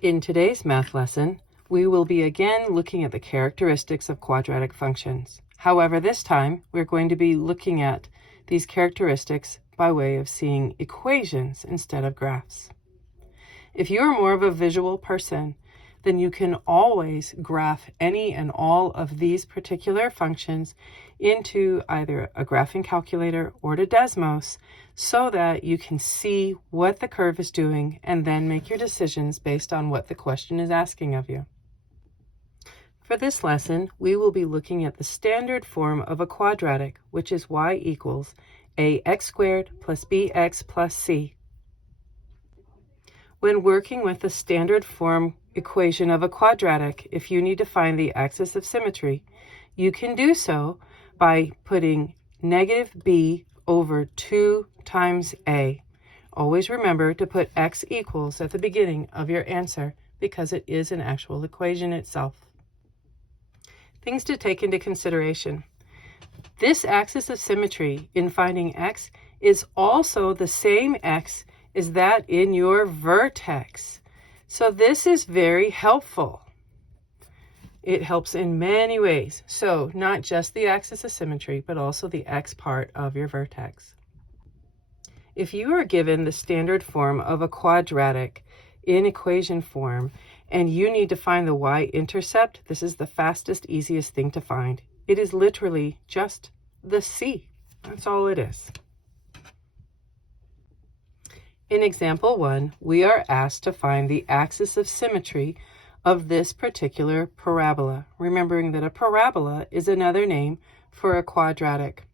In today's math lesson, we will be again looking at the characteristics of quadratic functions. However, this time we're going to be looking at these characteristics by way of seeing equations instead of graphs. If you are more of a visual person, then you can always graph any and all of these particular functions into either a graphing calculator or to Desmos so that you can see what the curve is doing and then make your decisions based on what the question is asking of you. For this lesson, we will be looking at the standard form of a quadratic, which is y equals ax squared plus bx plus c. When working with the standard form equation of a quadratic, if you need to find the axis of symmetry, you can do so by putting negative b over 2 times a. Always remember to put x equals at the beginning of your answer because it is an actual equation itself. Things to take into consideration. This axis of symmetry in finding x is also the same x as that in your vertex. So this is very helpful. It helps in many ways. So not just the axis of symmetry, but also the x part of your vertex. If you are given the standard form of a quadratic in equation form, and you need to find the y-intercept, this is the fastest, easiest thing to find. It is literally just the c. That's all it is. In example 1, we are asked to find the axis of symmetry of this particular parabola, remembering that a parabola is another name for a quadratic.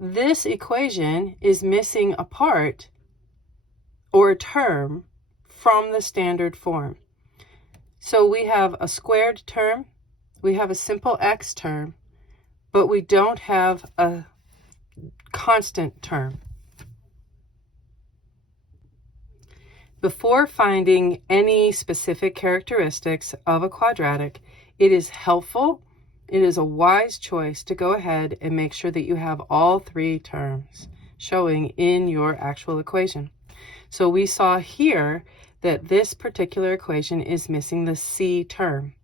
This equation is missing a part or a term from the standard form. So we have a squared term, we have a simple x term, but we don't have a constant term. Before finding any specific characteristics of a quadratic, it is helpful, it is a wise choice to go ahead and make sure that you have all three terms showing in your actual equation. So we saw here that this particular equation is missing the c term.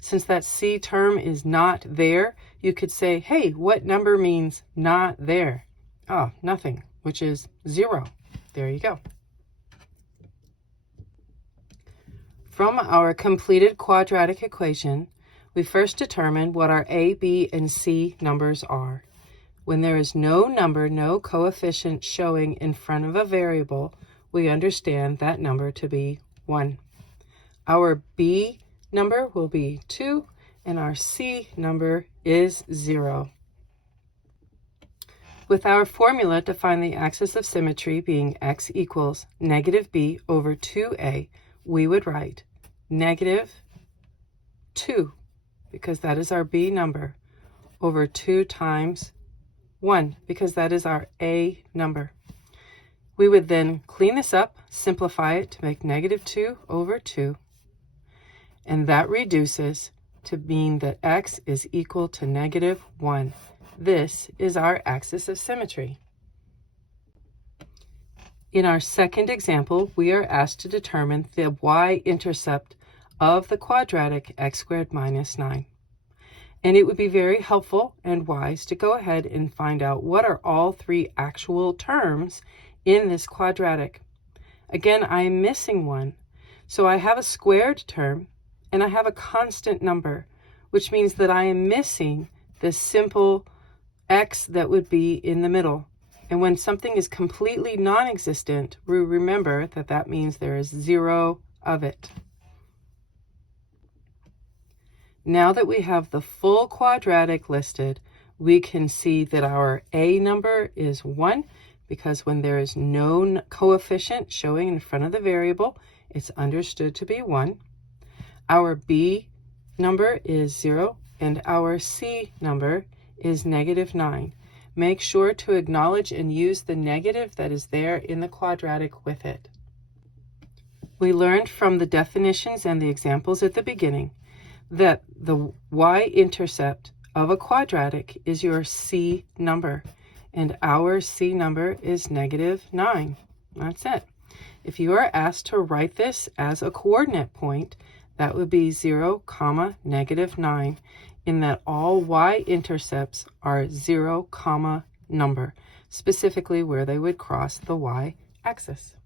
Since that c term is not there, you could say, hey, what number means not there? Oh, nothing, which is 0. There you go. From our completed quadratic equation, we first determine what our a, b, and c numbers are. When there is no number, no coefficient showing in front of a variable, we understand that number to be 1. Our b number will be 2, and our c number is 0. With our formula to find the axis of symmetry being x equals negative b over 2a, we would write negative 2, because that is our b number, over 2 times 1, because that is our a number. We would then clean this up, simplify it to make negative 2 over 2, and that reduces to mean that x is equal to negative 1. This is our axis of symmetry. In our second example, we are asked to determine the y-intercept of the quadratic x squared minus 9. And it would be very helpful and wise to go ahead and find out what are all three actual terms in this quadratic. Again, I am missing one. So I have a squared term and I have a constant number, which means that I am missing the simple x that would be in the middle. And when something is completely non-existent, we remember that that means there is 0 of it. Now that we have the full quadratic listed, we can see that our a number is 1, because when there is no coefficient showing in front of the variable, it's understood to be 1. Our b number is 0, and our c number is negative 9. Make sure to acknowledge and use the negative that is there in the quadratic with it. We learned from the definitions and the examples at the beginning that the y-intercept of a quadratic is your c number, and our c number is negative 9. That's it. If you are asked to write this as a coordinate point, that would be 0, -9, in that all y-intercepts are 0, number, specifically where they would cross the y-axis.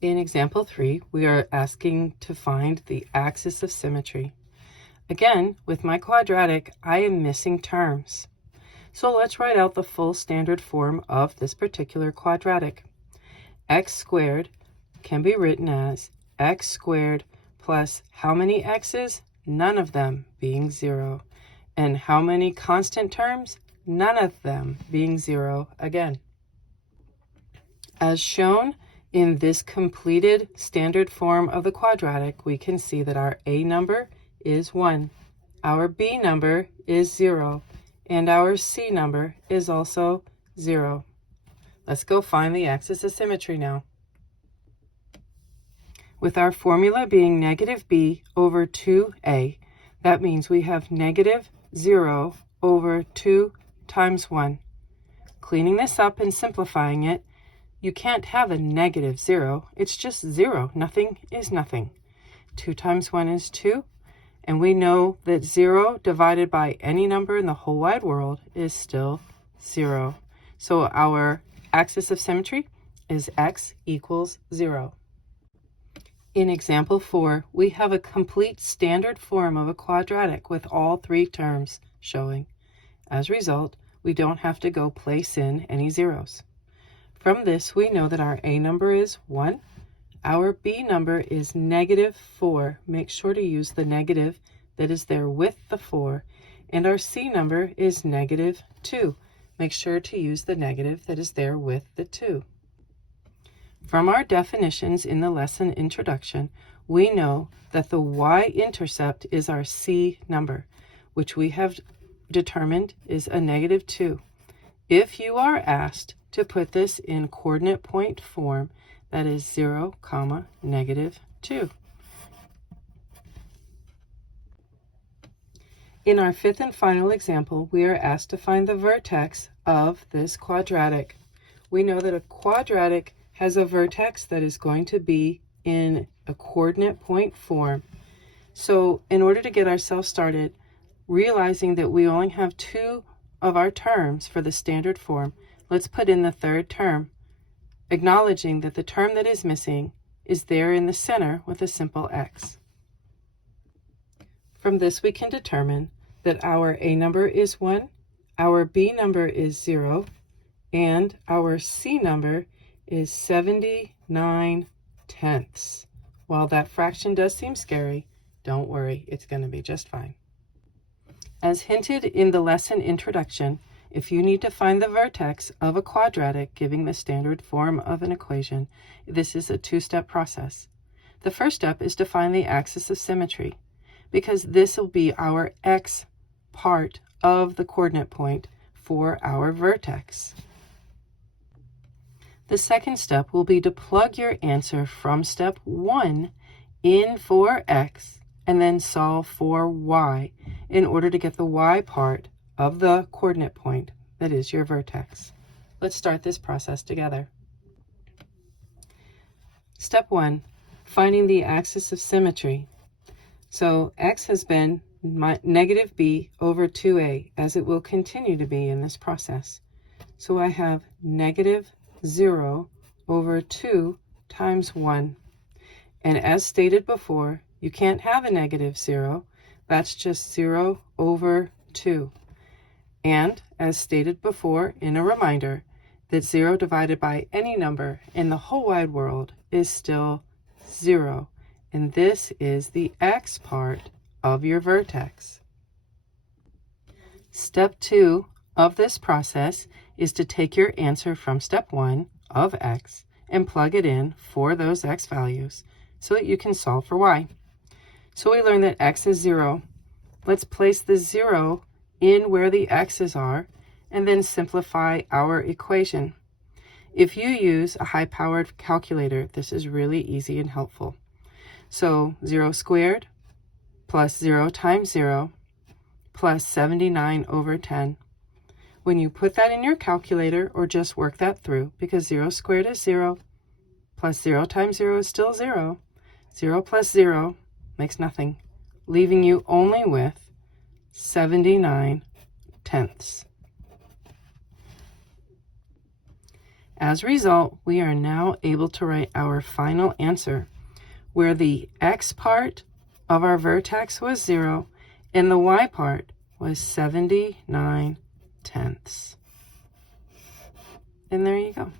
In example 3, we are asking to find the axis of symmetry. Again, with my quadratic, I am missing terms. So let's write out the full standard form of this particular quadratic. X squared can be written as x squared plus how many x's? None of them being 0. And how many constant terms? None of them being 0 again. As shown in this completed standard form of the quadratic, we can see that our A number is 1, our B number is 0, and our C number is also 0. Let's go find the axis of symmetry now. With our formula being -b over 2a, that means we have -0 over 2 times 1. Cleaning this up and simplifying it, you can't have a -0. It's just 0. Nothing is nothing. 2 times 1 is 2. And we know that 0 divided by any number in the whole wide world is still 0. So our axis of symmetry is x equals 0. In example 4, we have a complete standard form of a quadratic with all 3 terms showing. As a result, we don't have to go place in any zeros. From this, we know that our A number is 1, our B number is -4. Make sure to use the negative that is there with the 4, and our C number is -2. Make sure to use the negative that is there with the 2. From our definitions in the lesson introduction, we know that the y-intercept is our C number, which we have determined is a -2. If you are asked to put this in coordinate point form, that is 0, -2. In our 5th and final example, we are asked to find the vertex of this quadratic. We know that a quadratic has a vertex that is going to be in a coordinate point form. So in order to get ourselves started, realizing that we only have 2 of our terms for the standard form, let's put in the 3rd term, acknowledging that the term that is missing is there in the center with a simple x. From this, we can determine that our A number is 1, our B number is 0, and our C number is 79/10. While that fraction does seem scary, don't worry, it's going to be just fine. As hinted in the lesson introduction, if you need to find the vertex of a quadratic giving the standard form of an equation, this is a 2-step process. The first step is to find the axis of symmetry, because this will be our x part of the coordinate point for our vertex. The second step will be to plug your answer from step 1 in for x and then solve for y in order to get the y part of the coordinate point that is your vertex. Let's start this process together. Step 1, finding the axis of symmetry. So x has been -b over 2a, as it will continue to be in this process. So I have -0 over 2 times 1. And as stated before, you can't have a -0. That's just 0 over 2. And as stated before in a reminder, that 0 divided by any number in the whole wide world is still 0. And this is the x part of your vertex. Step 2 of this process is to take your answer from step 1 of x and plug it in for those x values so that you can solve for y. So we learned that x is 0. Let's place the 0 in where the x's are and then simplify our equation. If you use a high-powered calculator, this is really easy and helpful. So 0 squared plus 0 times 0 plus 79 over 10. When you put that in your calculator, or just work that through, because 0 squared is 0, plus 0 times 0 is still 0. 0 plus 0 makes nothing, leaving you only with 79/10. As a result, we are now able to write our final answer, where the x part of our vertex was 0 and the y part was 79/10. And there you go.